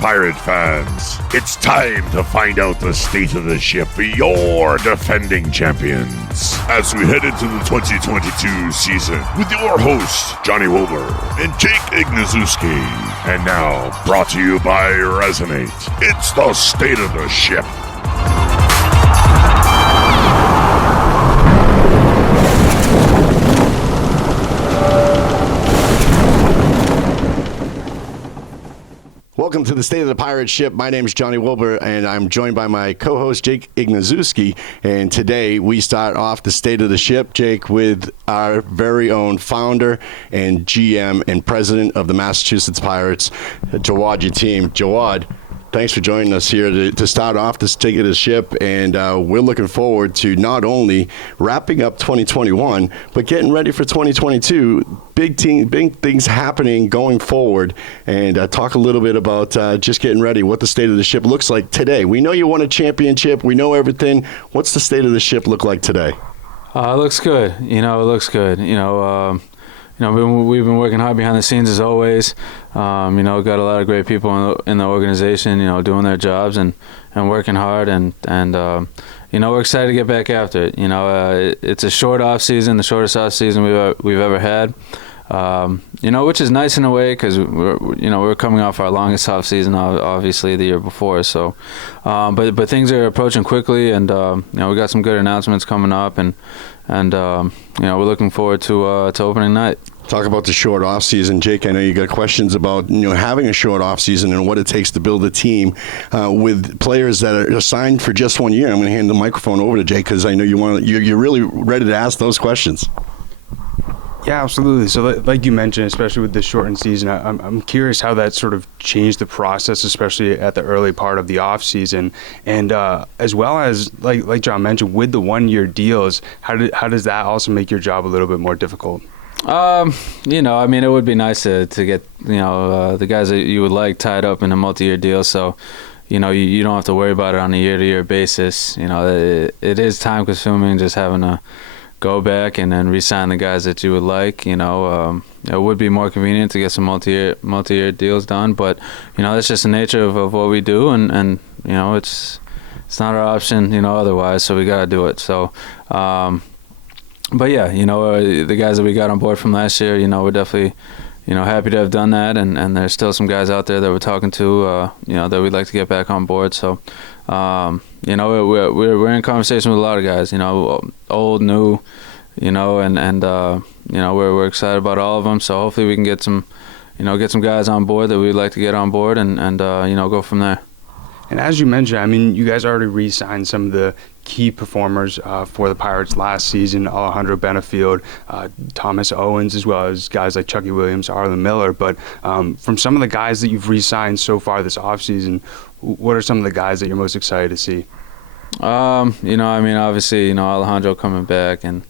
Pirate fans, it's time to find out the state of the ship for your defending champions as we head into the 2022 season with your hosts, Johnny Wilbur and Jake Ignaszewski. And now, brought to you by Resonate, it's the state of the ship. Welcome to the State of the Pirate Ship. My name is Johnny Wilbur, and I'm joined by my co-host, Jake Ignaszewski. And today, we start off the State of the Ship, Jake, with our very own founder and GM and president of the Massachusetts Pirates, Jawad Yatim. Jawad, thanks for joining us here to start off the State of the Ship, and we're looking forward to not only wrapping up 2021, but getting ready for 2022. Big things happening going forward, and talk a little bit about just getting ready, what the state of the ship looks like today. We know you won a championship. We know everything. What's the state of the ship look like today? It looks good. It looks good. We've been working hard behind the scenes as always. Got a lot of great people in the organization, doing their jobs and working hard. And we're excited to get back after it. It's a short off season, the shortest off season we've ever had. Which is nice in a way because we're coming off our longest off season, obviously the year before. So, but things are approaching quickly, and we got some good announcements coming up, and we're looking forward to opening night. Talk about the short off season, Jake. I know you got questions about having a short off season and what it takes to build a team with players that are signed for just 1 year. I'm going to hand the microphone over to Jake because I know you're really ready to ask those questions. Yeah, absolutely. So like you mentioned, especially with the shortened season, I'm curious how that sort of changed the process, especially at the early part of the off season. And as well as, like John mentioned, with the 1 year deals, how does that also make your job a little bit more difficult? It would be nice to get, the guys that you would like tied up in a multi-year deal. So, you don't have to worry about it on a year-to-year basis. It is time consuming just having to go back and then re-sign the guys that you would like. It would be more convenient to get some multi-year deals done, but that's just the nature of what we do, and it's not our option, otherwise. So we got to do it. So, but yeah, the guys that we got on board from last year, we're definitely happy to have done that, and there's still some guys out there that we're talking to, that we'd like to get back on board. So, we're in conversation with a lot of guys, old, new, we're excited about all of them. So hopefully we can get some guys on board that we'd like to get on board and go from there. And as you mentioned, you guys already re-signed some of the key performers for the Pirates last season, Alejandro Benefield, Thomas Owens, as well as guys like Chucky Williams, Arlen Miller. But from some of the guys that you've re-signed so far this offseason, what are some of the guys that you're most excited to see? Obviously, Alejandro coming back and,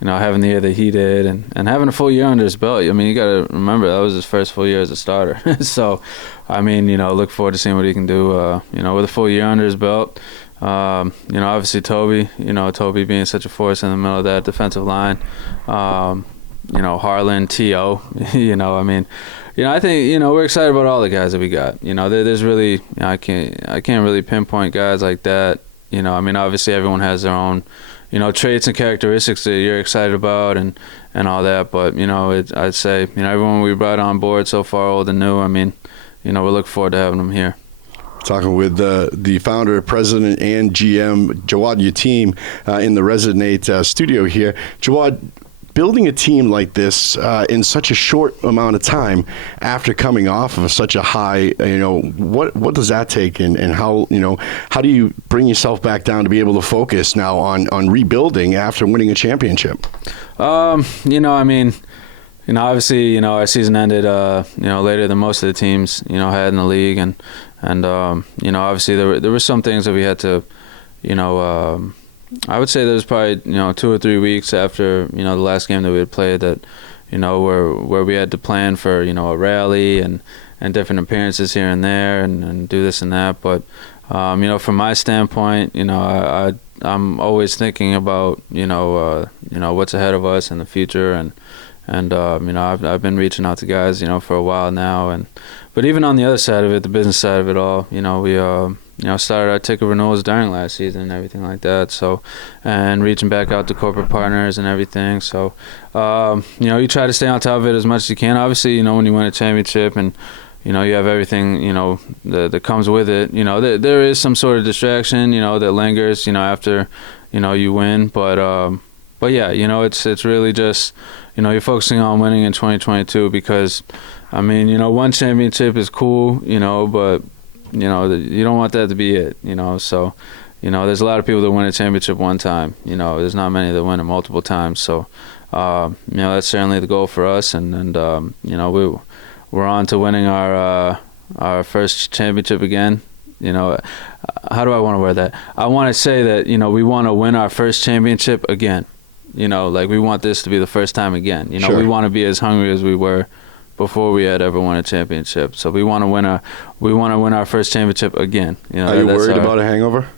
having the year that he did and having a full year under his belt. You got to remember that was his first full year as a starter. So, look forward to seeing what he can do, with a full year under his belt. Obviously Toby, Toby being such a force in the middle of that defensive line. Harlan, T.O., I think, we're excited about all the guys that we got. There's really, I can't really pinpoint guys like that. Obviously everyone has their own, traits and characteristics that you're excited about and all that. But, I'd say, everyone we brought on board so far, old and new, we're looking forward to having them here. Talking with the founder, president, and GM, Jawad Yatim, in the Resonate studio here. Jawad, building a team like this in such a short amount of time after coming off of such a high, what does that take, and how do you bring yourself back down to be able to focus now on rebuilding after winning a championship? Obviously, our season ended, later than most of the teams, had in the league, and obviously there were some things that we had to, I would say there was probably 2 or 3 weeks after the last game that we had played that where we had to plan for a rally and different appearances here and there and do this and that. But from my standpoint, I'm always thinking about what's ahead of us in the future and I've been reaching out to guys, for a while now, but even on the other side of it, the business side of it all, we started our ticket renewals during last season and everything like that. So, and reaching back out to corporate partners and everything. So, you try to stay on top of it as much as you can. Obviously, when you win a championship and you have everything, that comes with it. There is some sort of distraction, that lingers, after, you win. But yeah, it's really just, you're focusing on winning in 2022 because, one championship is cool, but, you don't want that to be it, So, there's a lot of people that win a championship one time. There's not many that win it multiple times. So, that's certainly the goal for us. And we're on to winning our first championship again. How do I want to word that? I want to say that, we want to win our first championship again. We want this to be the first time again. Sure. We want to be as hungry as we were before we had ever won a championship. So we want to win our first championship again. Are you worried about a hangover?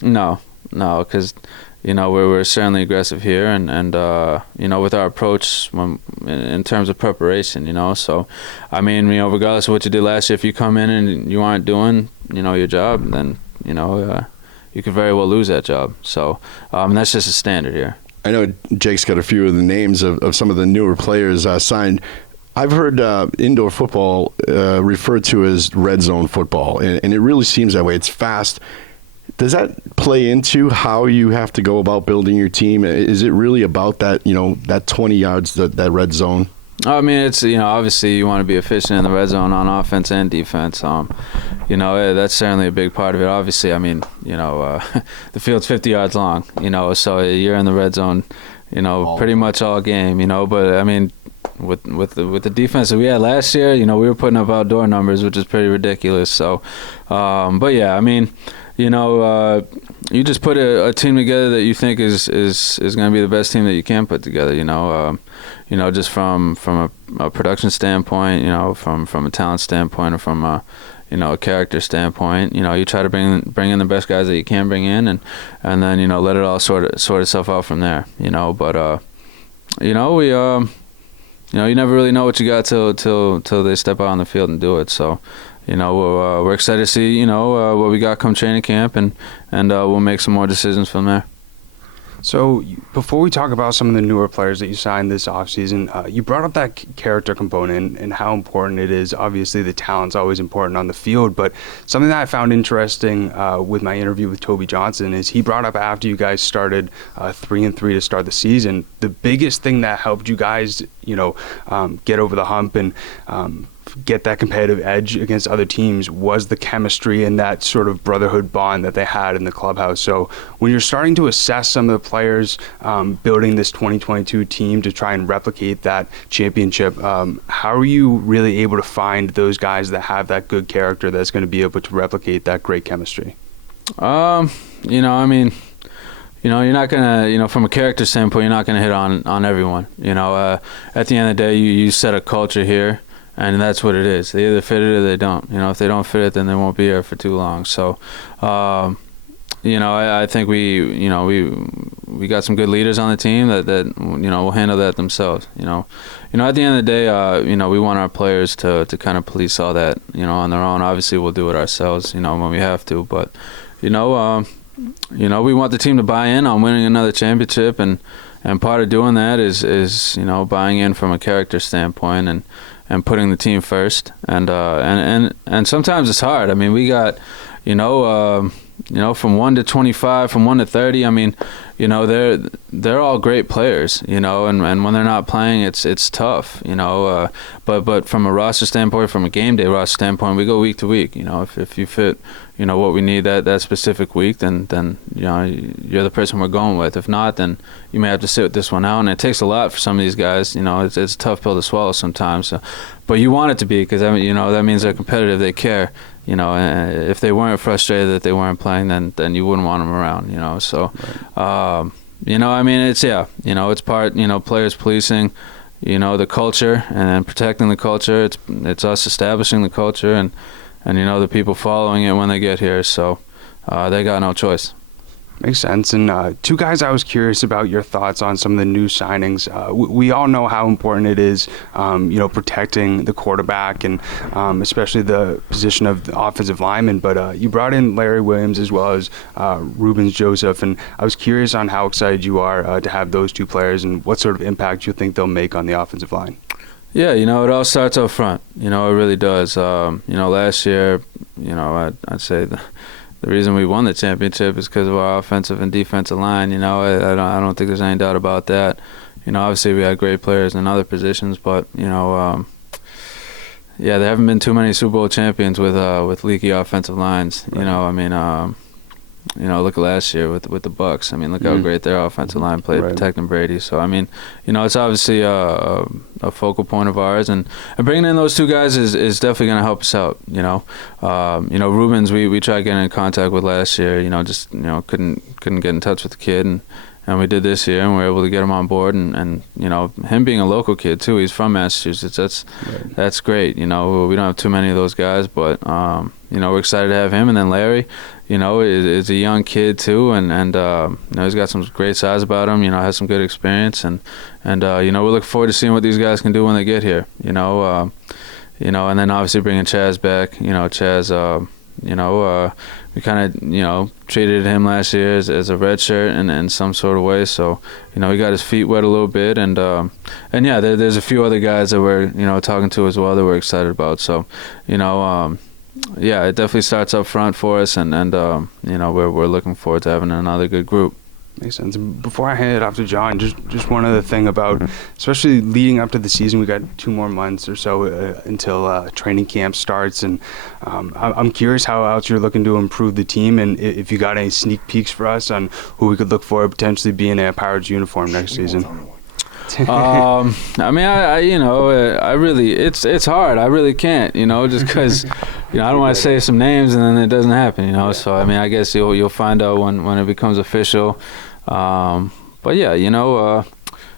No, because we're certainly aggressive here, and with our approach in terms of preparation, So, regardless of what you did last year, if you come in and you aren't doing, your job, then you could very well lose that job. So, that's just a standard here. I know Jake's got a few of the names of some of the newer players signed. I've heard indoor football referred to as red zone football, and it really seems that way. It's fast. Does that play into how you have to go about building your team? Is it really about that, that 20 yards, that red zone? It's, obviously you want to be efficient in the red zone on offense and defense. That's certainly a big part of it. Obviously, the field's 50 yards long, so you're in the red zone, pretty much all game, but with the defense that we had last year, we were putting up outdoor numbers, which is pretty ridiculous. So, but yeah, you just put a team together that you think is going to be the best team that you can put together. Just from a production standpoint, from a talent standpoint, or from a character standpoint. You try to bring in the best guys that you can bring in, and then let it all sort itself out from there. But we you never really know what you got till they step out on the field and do it. So. We're excited to see, what we got come training camp, and we'll make some more decisions from there. So before we talk about some of the newer players that you signed this offseason, you brought up that character component and how important it is. Obviously, the talent's always important on the field, but something that I found interesting with my interview with Toby Johnson is he brought up after you guys started 3-3 to start the season, the biggest thing that helped you guys, get over the hump and get that competitive edge against other teams was the chemistry and that sort of brotherhood bond that they had in the clubhouse. So when you're starting to assess some of the players building this 2022 team to try and replicate that championship, how are you really able to find those guys that have that good character that's going to be able to replicate that great chemistry? You're not gonna, from a character standpoint, you're not gonna hit on everyone. At the end of the day, you set a culture here. And that's what it is. They either fit it or they don't. If they don't fit it, then they won't be here for too long. So, I think we got some good leaders on the team that will handle that themselves. At the end of the day, we want our players to kind of police all that, on their own. Obviously, we'll do it ourselves, when we have to. But, we want the team to buy in on winning another championship, and part of doing that is buying in from a character standpoint and putting the team first, and sometimes it's hard. We got, from 1 to 25, from 1 to 30. They're all great players, and when they're not playing, it's tough, But from a roster standpoint, from a game day roster standpoint, we go week to week. If you fit, what we need that specific week, then you're the person we're going with. If not, then you may have to sit with this one out, and it takes a lot for some of these guys. It's a tough pill to swallow sometimes. So, but you want it to be, because that means they're competitive, they care. If they weren't frustrated that they weren't playing, then you wouldn't want them around. So, right. It's part, players policing, the culture and protecting the culture. It's us establishing the culture and the people following it when they get here. So they got no choice. Makes sense. And two guys I was curious about your thoughts on some of the new signings. We all know how important it is, protecting the quarterback and especially the position of the offensive lineman. But you brought in Larry Williams as well as Rubens Joseph, and I was curious on how excited you are to have those two players and what sort of impact you think they'll make on the offensive line. Yeah, it all starts up front. It really does. Last year, I'd say the reason we won the championship is because of our offensive and defensive line. I don't think there's any doubt about that. Obviously we had great players in other positions, but there haven't been too many Super Bowl champions with leaky offensive lines. Right. Look at last year with the Bucs. Look how great their offensive line played protecting Brady. So it's obviously a focal point of ours, and bringing in those two guys is definitely going to help us out. Rubens, we tried getting in contact with last year. Couldn't get in touch with the kid, and we did this year, and we were able to get him on board. And him being a local kid too, he's from Massachusetts. That's great. We don't have too many of those guys, but we're excited to have him. And then Larry, is a young kid too, and he's got some great size about him. Has some good experience, and we look forward to seeing what these guys can do when they get here. And then obviously bringing Chaz back. Chaz, we kind of treated him last year as a red shirt in some sort of way. So he got his feet wet a little bit, and there's a few other guys that we're talking to as well that we're excited about. So it definitely starts up front for us, and we're looking forward to having another good group. Makes sense. Before I hand it off to John, just one other thing about, especially leading up to the season, we got 2 more months or so until training camp starts, and I'm curious how else you're looking to improve the team, and if you got any sneak peeks for us on who we could look for potentially being in a Pirates uniform next season. I really, it's hard. I really can't, just because, I don't want to say some names and then it doesn't happen, So, I guess you'll find out when it becomes official. But yeah,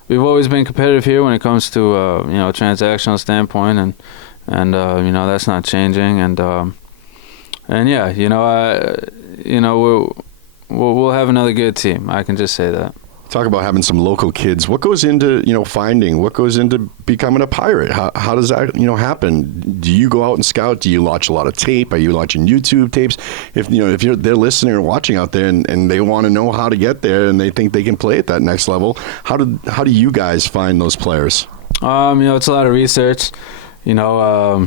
we've always been competitive here when it comes to, transactional standpoint, and that's not changing. And we'll have another good team. I can just say that. Talk about having some local kids. What goes into what goes into becoming a Pirate? How does that happen? Do you go out and scout? Do you watch a lot of tape? Are you watching YouTube tapes? If they're listening or watching out there and they want to know how to get there and they think they can play at that next level, how do you guys find those players? It's a lot of research. Going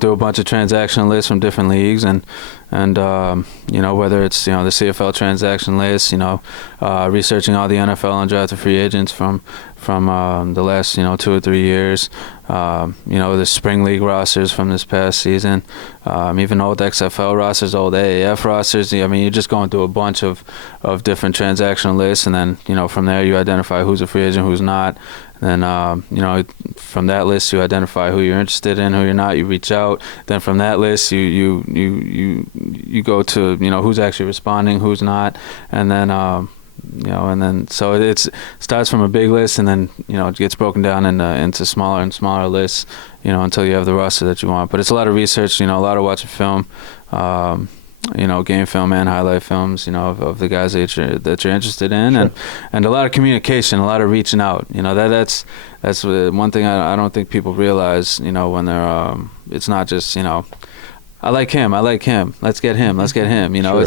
through a bunch of transaction lists from different leagues, and whether it's the CFL transaction list, researching all the NFL undrafted free agents from the last 2 or 3 years, the spring league rosters from this past season, even old XFL rosters, old AAF rosters. You're just going through a bunch of different transaction lists, and then from there you identify who's a free agent, who's not. Then, from that list, you identify who you're interested in, who you're not. You reach out. Then from that list, you go to who's actually responding, who's not, and then so it starts from a big list, and then it gets broken down into smaller and smaller lists, until you have the roster that you want. But it's a lot of research, a lot of watching film. Game film and highlight films, of the guys that you're interested in, sure. and a lot of communication, a lot of reaching out. That's one thing I don't think people realize. When they're it's not just I like him, let's get him. Sure.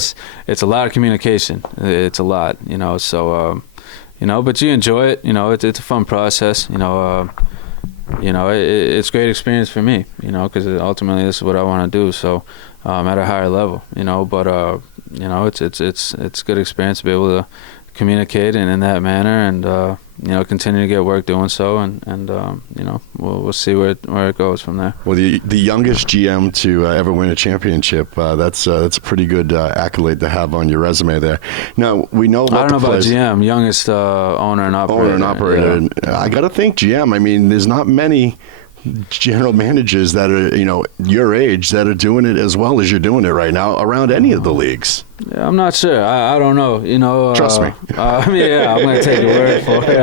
It's a lot of communication. It's a lot. So but you enjoy it. It's a fun process. It's great experience for me. Because ultimately this is what I want to do. So. At a higher level, but it's good experience to be able to communicate in that manner, and continue to get work doing so, and we'll see where it goes from there. Well, the youngest GM to ever win a championship, that's a pretty good accolade to have on your resume there. Now we know about I don't know about GM, youngest owner and operator. Yeah. I got to think GM. There's not many general managers that are your age that are doing it as well as you're doing it right now around any of the leagues. Yeah, I'm not sure. I don't know. Trust me. I'm going to take your word for it.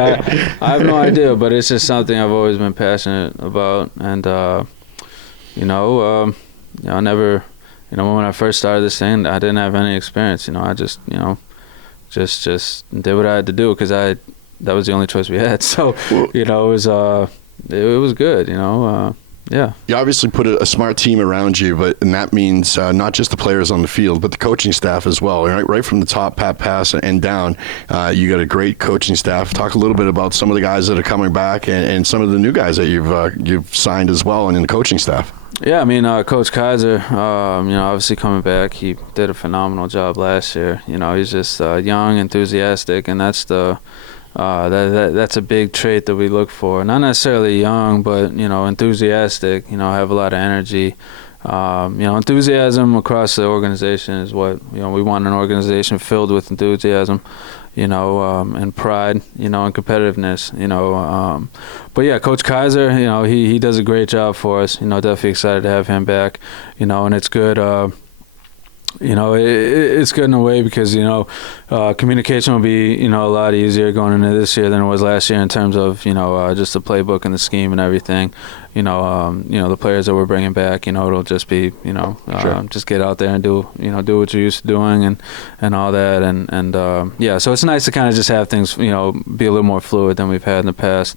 I have no idea, but it's just something I've always been passionate about, and I never, when I first started this thing, I didn't have any experience. I just just did what I had to do because that was the only choice we had. So, you know, it was good, you know. Yeah. You obviously put a smart team around you, and that means not just the players on the field, but the coaching staff as well. Right from the top, Pat Pass, and down, you got a great coaching staff. Talk a little bit about some of the guys that are coming back and some of the new guys that you've signed as well, and in the coaching staff. Yeah, I mean, Coach Kaiser, you know, obviously coming back, he did a phenomenal job last year. You know, he's just young, enthusiastic, and that's that's a big trait that we look for. Not necessarily young, but, you know, enthusiastic, you know, have a lot of energy. You know, enthusiasm across the organization is what, you know, we want an organization filled with enthusiasm, you know, and pride, you know, and competitiveness, you know. But yeah, Coach Kaiser, you know, he does a great job for us. You know, definitely excited to have him back, you know, and it's good. You know, it's good in a way because, you know, communication will be, you know, a lot easier going into this year than it was last year in terms of, you know, just the playbook and the scheme and everything. You know, the players that we're bringing back, you know, it'll just be, you know, sure. Just get out there and do what you're used to doing and all that. And yeah, so it's nice to kind of just have things, you know, be a little more fluid than we've had in the past.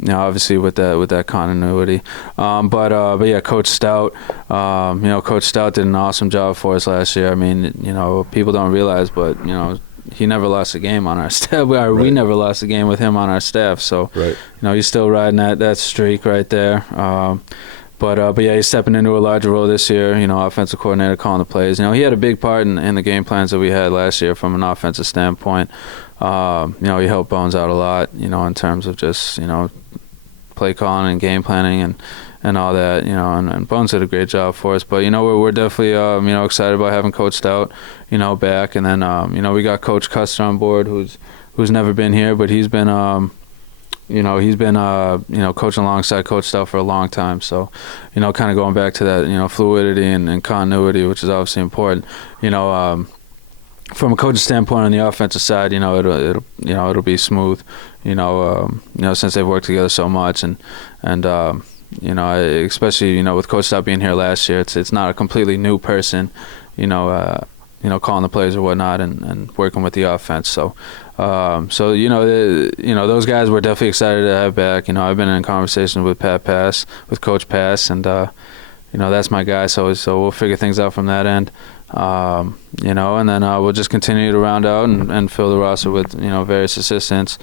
You know, obviously with that continuity, but yeah, Coach Stout, you know, Coach Stout did an awesome job for us last year. I mean, you know, people don't realize, but you know, he never lost a game on our staff. We never lost a game with him on our staff. So, you know, he's still riding that streak right there. But yeah, he's stepping into a larger role this year. You know, offensive coordinator calling the plays. You know, he had a big part in the game plans that we had last year from an offensive standpoint. You know, he helped Bones out a lot. You know, in terms of just, you know, play calling and game planning and all that. You know, and Bones did a great job for us. But you know, we're definitely you know, excited about having Coach Stout, you know, back. And then you know, we got Coach Custer on board, who's never been here, but he's been you know, he's been you know, coaching alongside Coach Stout for a long time. So, you know, kind of going back to that, you know, fluidity and continuity, which is obviously important. You know, from a coaching standpoint on the offensive side, you know, it'll be smooth. You know, since they've worked together so much, and you know, especially, you know, with Coach Stout being here last year, it's not a completely new person. You know, calling the plays or whatnot, and working with the offense. So, you know, those guys we're definitely excited to have back. You know, I've been in conversation with Coach Pass, and you know, that's my guy. So we'll figure things out from that end. You know, and then we'll just continue to round out and fill the roster with, you know, various assistants.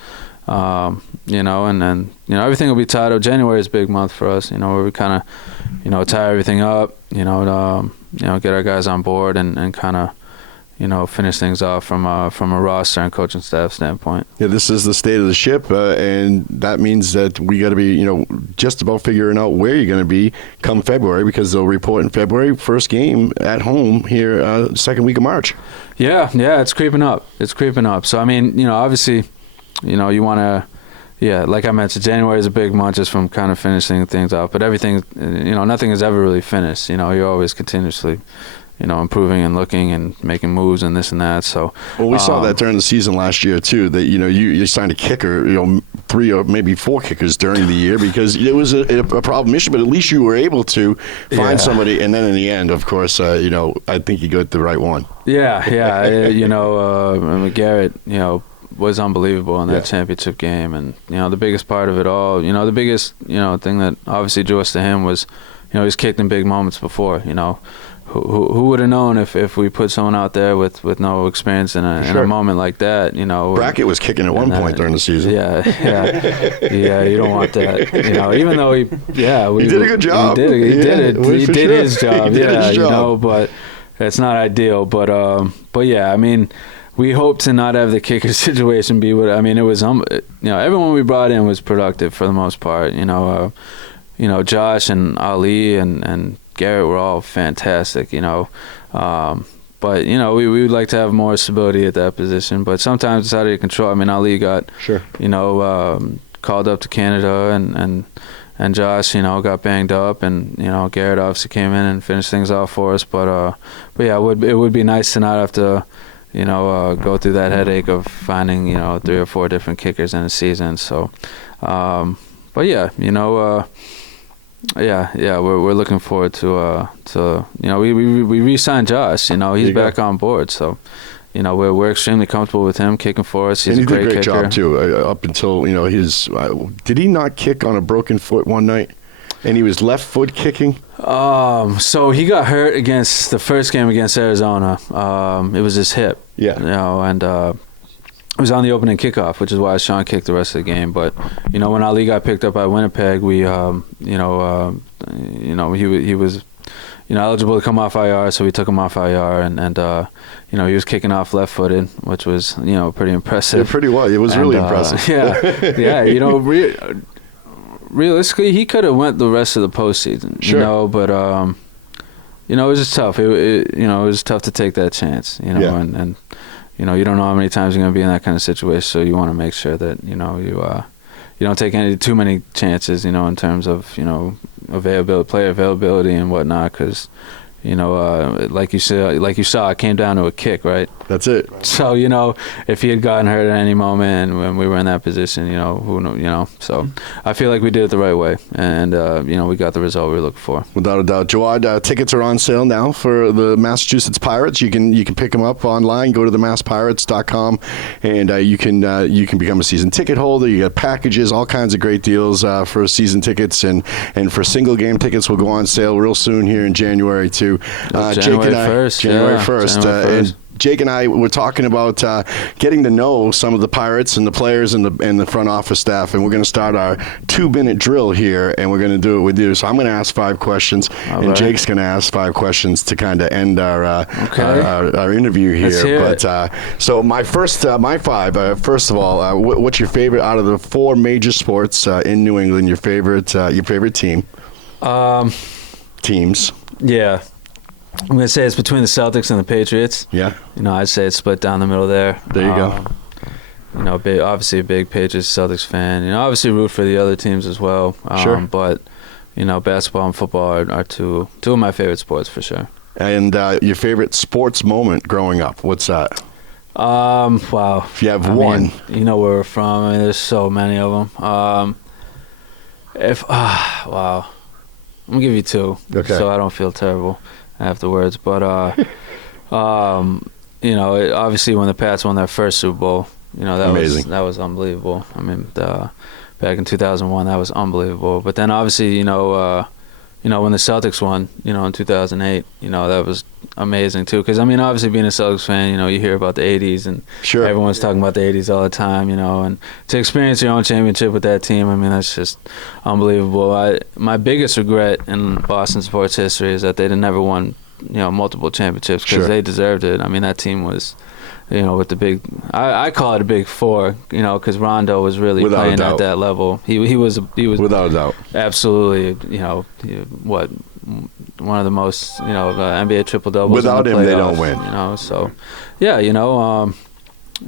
You know, and then, you know, everything will be tied up. January is a big month for us, you know, where we kind of, you know, tie everything up, you know, get our guys on board and kind of, you know, finish things off from a roster and coaching staff standpoint. Yeah, this is the state of the ship, and that means that we got to be, you know, just about figuring out where you're going to be come February, because they'll report in February. First game at home here, second week of March. Yeah, it's creeping up. So, I mean, you know, obviously, you know, you want to, yeah, like I mentioned, January is a big month just from kind of finishing things off. But everything, you know, nothing is ever really finished. You know, you're always continuously, you know, improving and looking and making moves and this and that. So, well, we saw that during the season last year too. That, you know, you signed a kicker, you know, 3 or maybe 4 kickers during the year because it was a problem issue. But at least you were able to find somebody, and then in the end, of course, you know, I think you got the right one. Yeah. You know, Garrett, you know, was unbelievable in that championship game, and you know, the biggest part of it all, you know, the biggest, you know, thing that obviously drew us to him was, you know, he's kicked in big moments before. You know, who would have known if we put someone out there with no experience in a moment like that? You know, Brackett was kicking at one point during the season. Yeah, you don't want that. You know, even though he did a good job. He did his job. You know, but it's not ideal. But yeah, I mean, we hope to not have the kicker situation be what, I mean, it was, you know, everyone we brought in was productive for the most part. You know, Josh and Ali and Garrett were all fantastic, you know. But, you know, we would like to have more stability at that position. But sometimes it's out of your control. I mean, Ali got, you know, called up to Canada, and Josh, you know, got banged up, and, you know, Garrett obviously came in and finished things off for us. But yeah, it would be nice to not have to, you know, go through that headache of finding, you know, 3 or 4 different kickers in a season. So, but yeah, you know, we're looking forward to you know, we re-signed Josh. You know, he's back on board. So, you know, we're extremely comfortable with him kicking for us. He's and he a great did a great kicker. job too. Up until his, did he not kick on a broken foot one night? And he was left foot kicking. So he got hurt against the first game against Arizona. It was his hip. Yeah. You know, and it was on the opening kickoff, which is why Sean kicked the rest of the game. But you know, when Ali got picked up by Winnipeg, we, he was, eligible to come off IR, so we took him off IR, and he was kicking off left-footed, which was pretty impressive. Yeah, pretty well. It was really impressive. Yeah. Realistically, he could have went the rest of the postseason, sure. But it was just tough. It was tough to take that chance, Yeah. and you don't know how many times you're going to be in that kind of situation, so you want to make sure that you don't take too many chances, in terms of availability, player availability, and whatnot, because like you saw, it came down to a kick, right? That's it. So if he had gotten hurt at any moment and when we were in that position, who knows, so I feel like we did it the right way, and we got the result we were looking for. Without a doubt. Jawad, tickets are on sale now for the Massachusetts Pirates. You can pick them up online. Go to themmasspirates.com, and you can become a season ticket holder. You got packages, all kinds of great deals for season tickets, and for single game tickets will go on sale real soon here in January too. January 1st. January 1st. And Jake and I were talking about getting to know some of the Pirates and the players and the front office staff, and we're going to start our 2-minute drill here, and we're going to do it with you. So I'm going to ask 5 questions, and right. Jake's going to ask 5 questions to kind of end our interview here. Let's hear it. So my 5. First of all, what's your favorite out of the 4 major sports in New England? Your favorite team? Teams. Yeah. I'm going to say it's between the Celtics and the Patriots. Yeah. I'd say it's split down the middle there. There you go. Obviously a big Patriots-Celtics fan. Obviously root for the other teams as well. Sure. But, basketball and football are two of my favorite sports for sure. And your favorite sports moment growing up, what's that? Wow. If you have one. Where we're from. There's so many of them. Wow. I'm going to give you 2. Okay. So I don't feel terrible afterwards. But, obviously when the Pats won their first Super Bowl, Amazing. that was unbelievable. Back in 2001, that was unbelievable. But then obviously, when the Celtics won, in 2008, that was amazing too. Because, obviously being a Celtics fan, you hear about the 80s, and sure. Everyone's talking about the 80s all the time, and to experience your own championship with that team, that's just unbelievable. My biggest regret in Boston sports history is that they never won, multiple championships, because sure. they deserved it. That team was, with the big, I call it a big 4, because Rondo was really Without playing at that level. He was without a doubt, absolutely, one of the most, NBA triple doubles. Without him, they don't win. So yeah,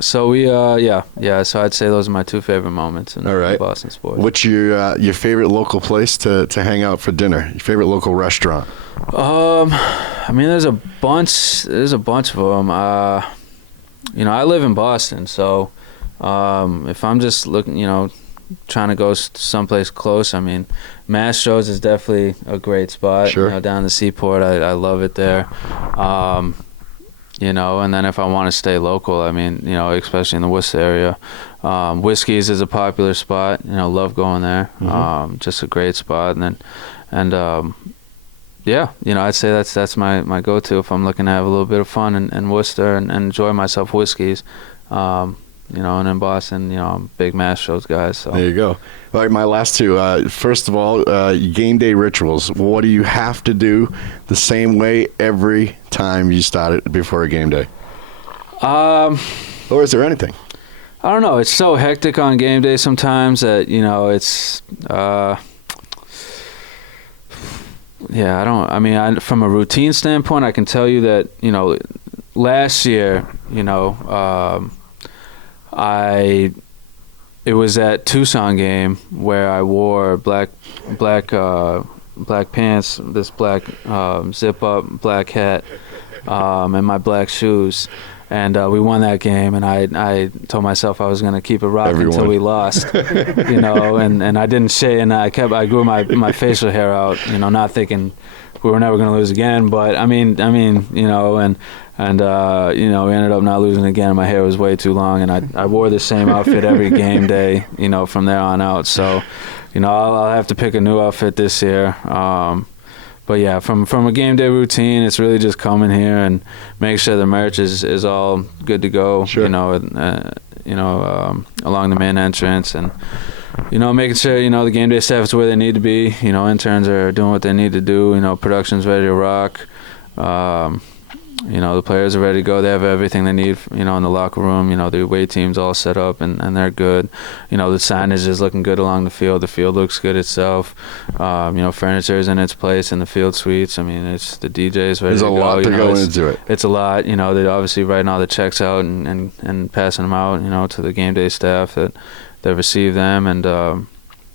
so we so I'd say those are my 2 favorite moments in Boston sports. What's your favorite local place to hang out for dinner? Your favorite local restaurant? There's a bunch of them. I live in Boston, so if I'm just looking, trying to go someplace close, Mastro's is definitely a great spot. Sure. Down the Seaport, I love it there. And then if I want to stay local, especially in the Worcester area, Whiskey's is a popular spot. Love going there. Mm-hmm. Just a great spot. And I'd say that's my go-to if I'm looking to have a little bit of fun in Worcester and enjoy myself. Whiskey's. And in Boston, I'm a big Mastro's guy. So there you go. All right, my last 2. First of all, game day rituals. What do you have to do the same way every time you start it before a game day? Or is there anything? I don't know. It's so hectic on game day sometimes that it's. I don't. From a routine standpoint, I can tell you that last year, it was that Tucson game where I wore black pants, this black zip up black hat, and my black shoes, and we won that game. And I told myself I was going to keep it rocking until we lost, and I didn't shave, and I grew my facial hair out, not thinking we were never going to lose again. But and And, you know, we ended up not losing again. My hair was way too long, and I wore the same outfit every game day, you know, from there on out. So, you know, I'll have to pick a new outfit this year. But, yeah, from a game day routine, it's really just coming here and make sure the merch is all good to go, Sure. you know, along the main entrance. And, you know, making sure, you know, the game day staff is where they need to be. You know, interns are doing what they need to do. You know, production's ready to rock. You know, the players are ready to go. They have everything they need, you know, in the locker room. You know, the away team's all set up, and they're good. You know, the signage is looking good along the field. The field looks good itself. You know, furniture is in its place in the field suites. I mean, it's the DJ's ready There's to a go. lot to You know, go into it. It's a lot. You know, they're obviously writing all the checks out and passing them out, you know, to the game day staff that receive them. And,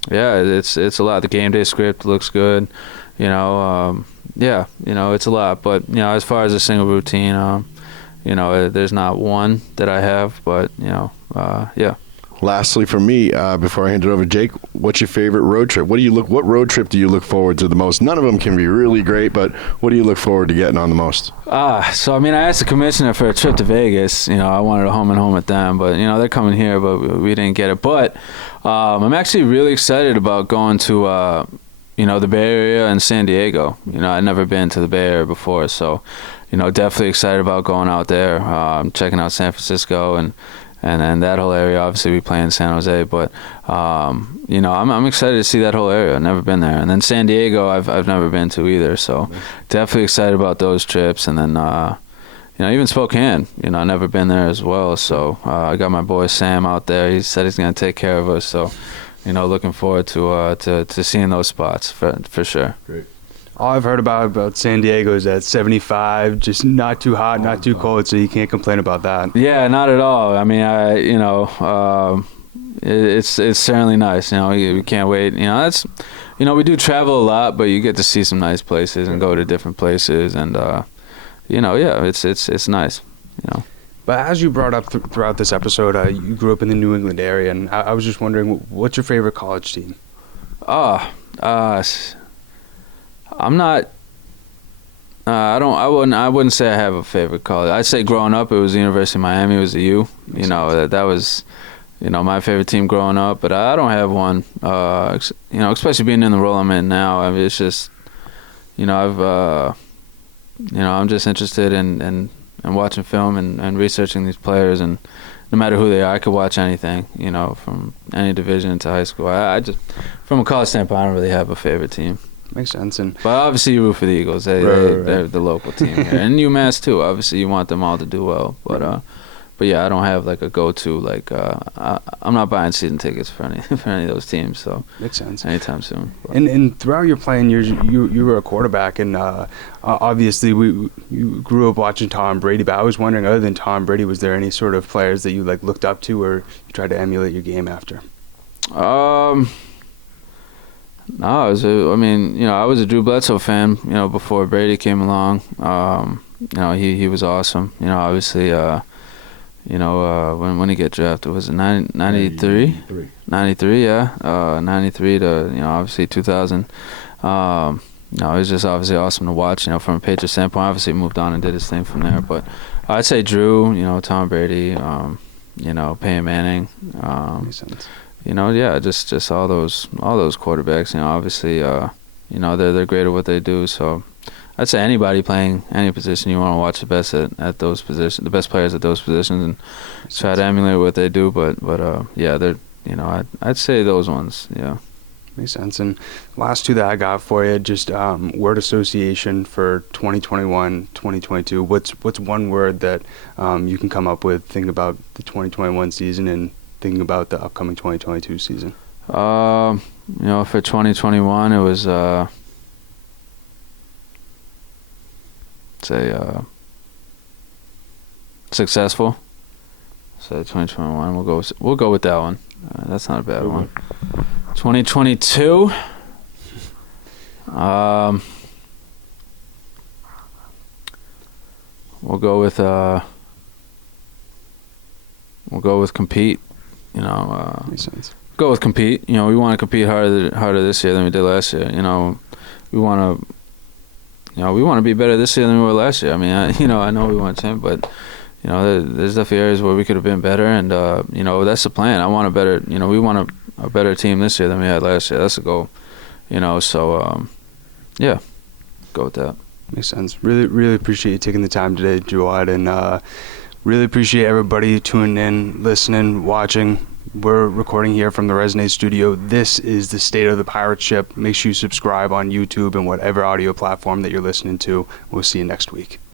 yeah, it's a lot. The game day script looks good, you know. Yeah, you know, it's a lot. But, you know, as far as a single routine, you know, there's not one that I have. But, you know, yeah. Lastly, for me, before I hand it over to Jake, what's your favorite road trip? What road trip do you look forward to the most? None of them can be really great, but what do you look forward to getting on the most? So, I mean, I asked the commissioner for a trip to Vegas. You know, I wanted a home and home with them. But, you know, they're coming here, but we didn't get it. But I'm actually really excited about going to you know, the Bay Area and San Diego. You know, I'd never been to the Bay Area before, so, you know, definitely excited about going out there, checking out San Francisco and that whole area. Obviously, we play in San Jose, but, you know, I'm excited to see that whole area. I've never been there. And then San Diego, I've never been to either, so definitely excited about those trips. And then, you know, even Spokane, you know, I've never been there as well, so I got my boy Sam out there. He said he's going to take care of us, so, you know, looking forward to seeing those spots for sure. Great. All I've heard about San Diego is that 75, just not too hot, not too cold, so you can't complain about that. Yeah, not at all. I mean, you know, it's certainly nice. You know, we can't wait. You know, that's, you know, we do travel a lot, but you get to see some nice places and go to different places, and you know, yeah, it's nice. You know. But as you brought up throughout this episode, you grew up in the New England area, and I was just wondering, what's your favorite college team? I'm not. I wouldn't say I have a favorite college. I'd say growing up, it was the University of Miami. It was the U. You know, that was, you know, my favorite team growing up. But I don't have one. You know, especially being in the role I'm in now. I mean, it's just, you know, you know, I'm just interested in watching film and researching these players, and no matter who they are, I could watch anything, you know, from any division to high school. I just, from a college standpoint, I don't really have a favorite team. Makes sense. And But obviously you root for the Eagles. They're the local team here. And UMass too. Obviously you want them all to do well. But yeah, I don't have like a go-to. Like I'm not buying season tickets for any of those teams. So makes sense. Anytime soon. And throughout your playing years, you were a quarterback, and obviously you grew up watching Tom Brady. But I was wondering, other than Tom Brady, was there any sort of players that you like looked up to, or you tried to emulate your game after? No, I was a Drew Bledsoe fan. You know, before Brady came along. You know, he was awesome. You know, obviously. You know, when he get drafted, was it 93? 93, yeah. 93 to, you know, obviously 2000. You know, it was just obviously awesome to watch, you know, from a Patriots standpoint. Obviously moved on and did his thing from there. But I'd say Drew, you know, Tom Brady, you know, Peyton Manning. Makes sense. You know, yeah, just all those quarterbacks, you know, obviously, you know, they're great at what they do, so I'd say anybody playing any position, you want to watch the best at those positions, the best players at those positions, and try to emulate what they do. But yeah, they're, you know, I'd say those ones. Yeah. Makes sense. And last two that I got for you, just word association for 2021, 2022. What's one word that you can come up with thinking about the 2021 season and thinking about the upcoming 2022 season? You know, for 2021, it was. Say successful. So 2021, we'll go with that one. That's not a bad one. 2022. We'll go with compete. You know. Makes sense. Go with compete. You know, we want to compete harder this year than we did last year. You know, we want to we want to be better this year than we were last year. I mean, I know we won 10, but there's definitely areas where we could have been better, and that's the plan. I want a better, we want a better team this year than we had last year. That's the goal, So yeah, go with that. Makes sense. Really, really appreciate you taking the time today, Jawad, and really appreciate everybody tuning in, listening, watching. We're recording here from the Resonate Studio. This is the State of the Pirate Ship. Make sure you subscribe on YouTube and whatever audio platform that you're listening to. We'll see you next week.